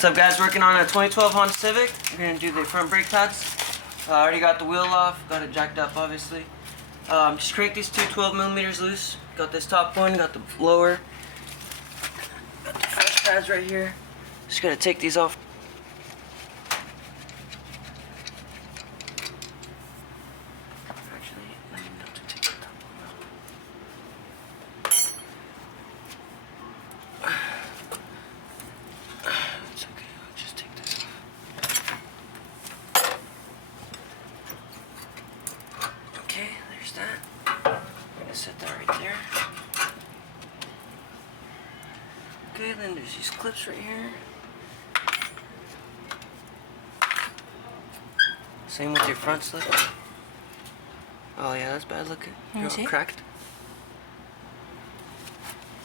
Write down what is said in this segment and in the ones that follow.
What's up, guys? Working on a 2012 Honda Civic. We're gonna do the front brake pads. I already got the wheel off, got it jacked up obviously. Just crank these two 12mm loose. Got this top one, got the lower. Got the fresh pads right here. Just gotta take these off. Actually, I don't even have to take the top one out. It's okay, I'll just take this off. Okay, there's that. I'm gonna set that right there. Okay, then there's these clips right here. Same with your front slip. Oh yeah, that's bad looking. They're all cracked.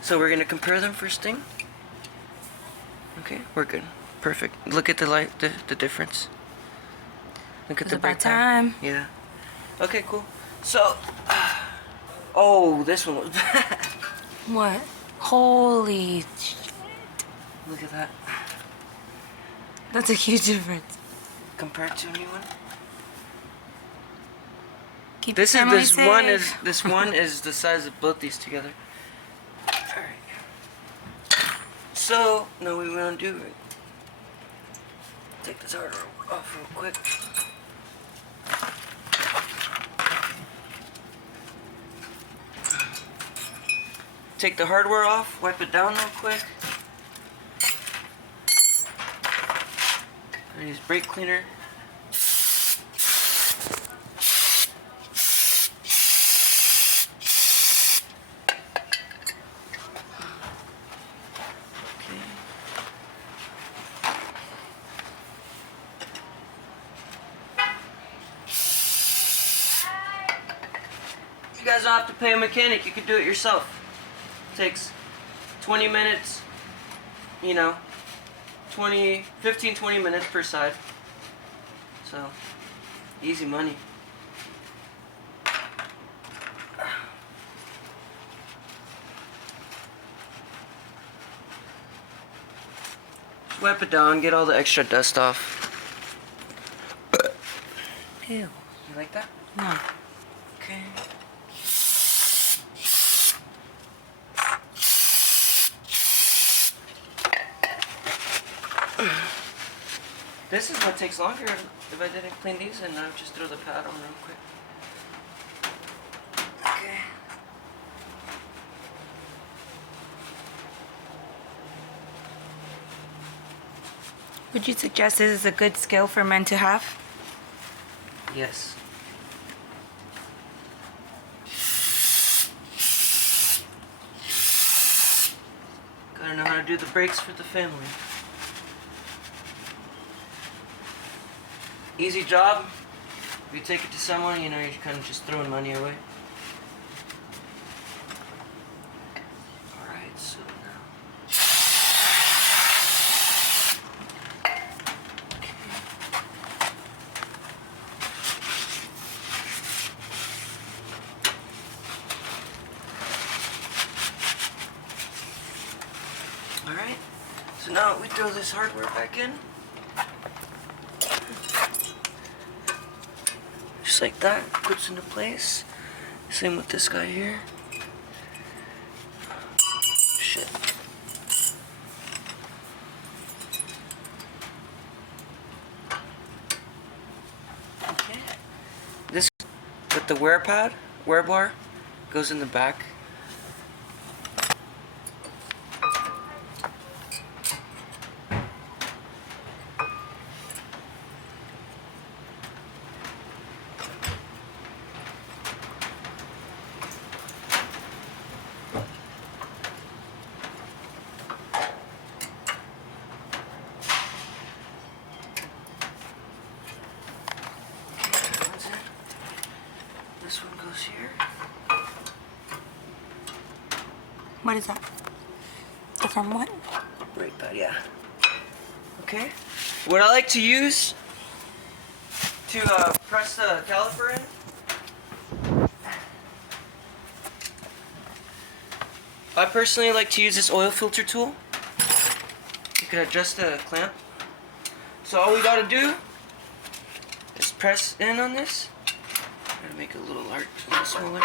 So we're gonna compare them first thing. Okay, we're good. Perfect. Look at the light, the difference. Look at the brake pad. Yeah. Okay, cool. So, oh, this one was bad. What? Holy shit. Look at that. That's a huge difference. Compared to a new one. Keep This one is the size of both these together. Alright. So, no, we want to do it. Take this hardware off real quick. Take the hardware off, wipe it down real quick. I use brake cleaner. You guys don't have to pay a mechanic, you can do it yourself. It takes 20 minutes, you know, 15-20 minutes per side. So, easy money. Just wipe it down, get all the extra dust off. Ew. You like that? No. Okay. This is what takes longer if I didn't clean these, and I would just throw the pad on real quick. Okay. Would you suggest this is a good skill for men to have? Yes. Gotta know how to do the brakes for the family. Easy job. If you take it to someone, you know, you're kind of just throwing money away. Alright, so now. Alright, so now we throw this hardware back in. Just like that, clips into place. Same with this guy here. Shit. Okay. This with the wear bar, goes in the back. This one goes here. What is that? The front what? Brake pad, yeah. Okay. What I like to use to press the caliper in. I personally like to use this oil filter tool. You can adjust the clamp So all we gotta do is press in on this. Gotta make it a little smaller.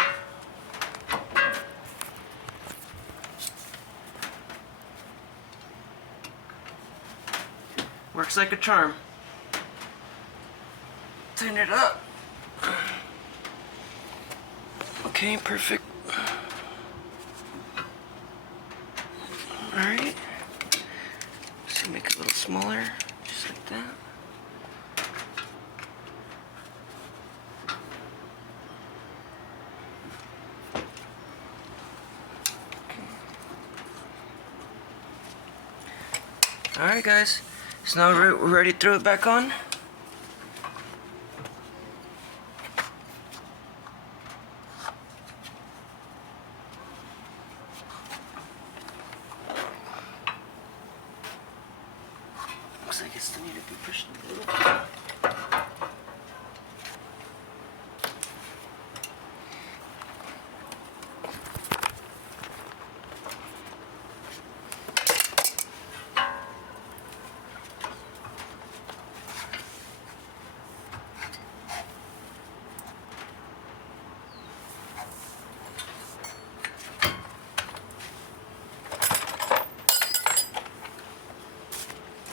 Works like a charm. Tighten it up. Okay, perfect. Alright. Just make it a little smaller, just like that. Alright guys, so now we're ready to throw it back on. Looks like it still need to be pushed a little bit.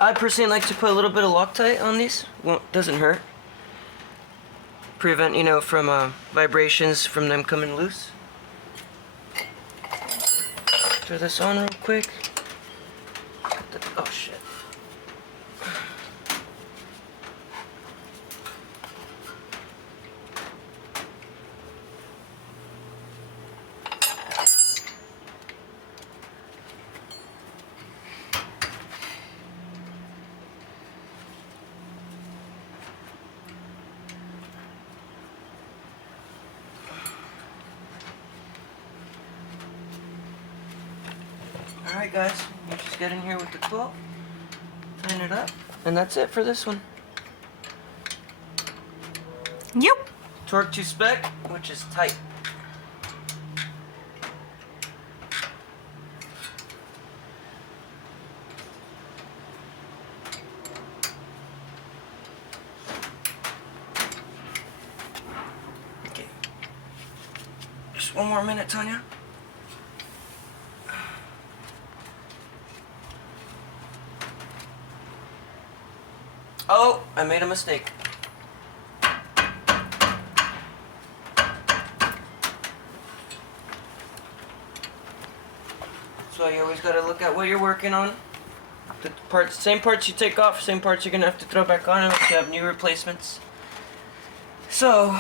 I personally like to put a little bit of Loctite on these. Well, doesn't hurt. Prevent, from vibrations from them coming loose. Throw this on real quick. Oh shit. Alright guys, you just get in here with the quilt, tighten it up, and that's it for this one. Yep. Torque to spec, which is tight. Okay. Just one more minute, Tanya. Oh, I made a mistake. So you always gotta look at what you're working on. The parts, same parts you take off, same parts you're gonna have to throw back on unless you have new replacements. So,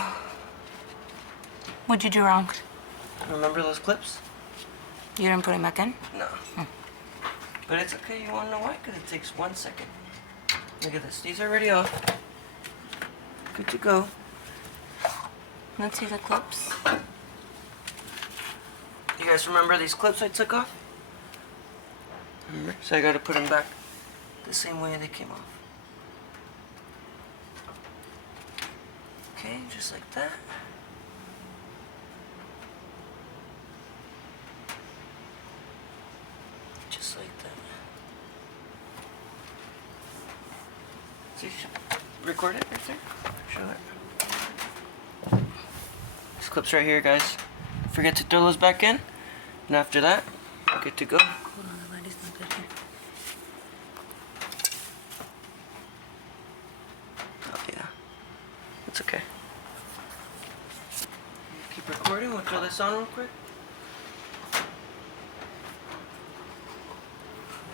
What'd you do wrong? remember those clips? You didn't put him back in? No. But it's okay, you wanna know why? Because it takes 1 second. Look at this, these are already off. Good to go. Let's see the clips. You guys remember these clips I took off? Remember? So I gotta put them back the same way they came off. Okay, just like that. Just like that. See, record it right there. Show it. These clips right here, guys. Forget to throw those back in. And after that, good to go. Hold on, the light is not good here. Oh yeah, it's okay. Keep recording. We'll throw this on real quick.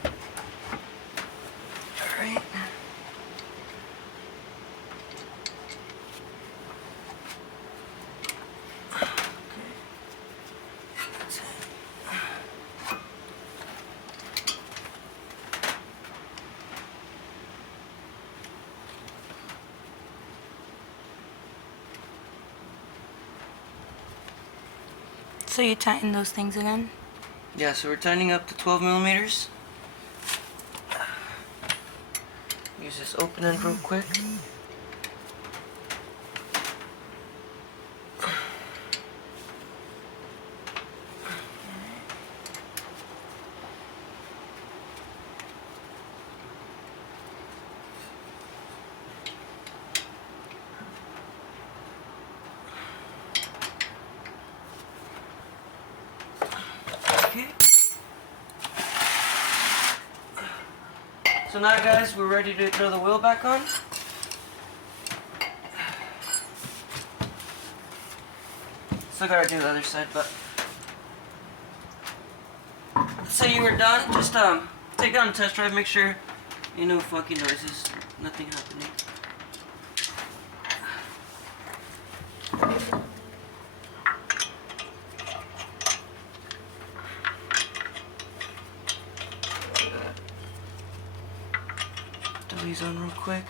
All right. So you tighten those things again? Yeah, so we're tightening up to 12 millimeters. Use this open end real quick. So now guys, we're ready to throw the wheel back on. Still gotta do the other side, but so you were done, just take it on a test drive, make sure you no funky noises, nothing happening. Put these on real quick.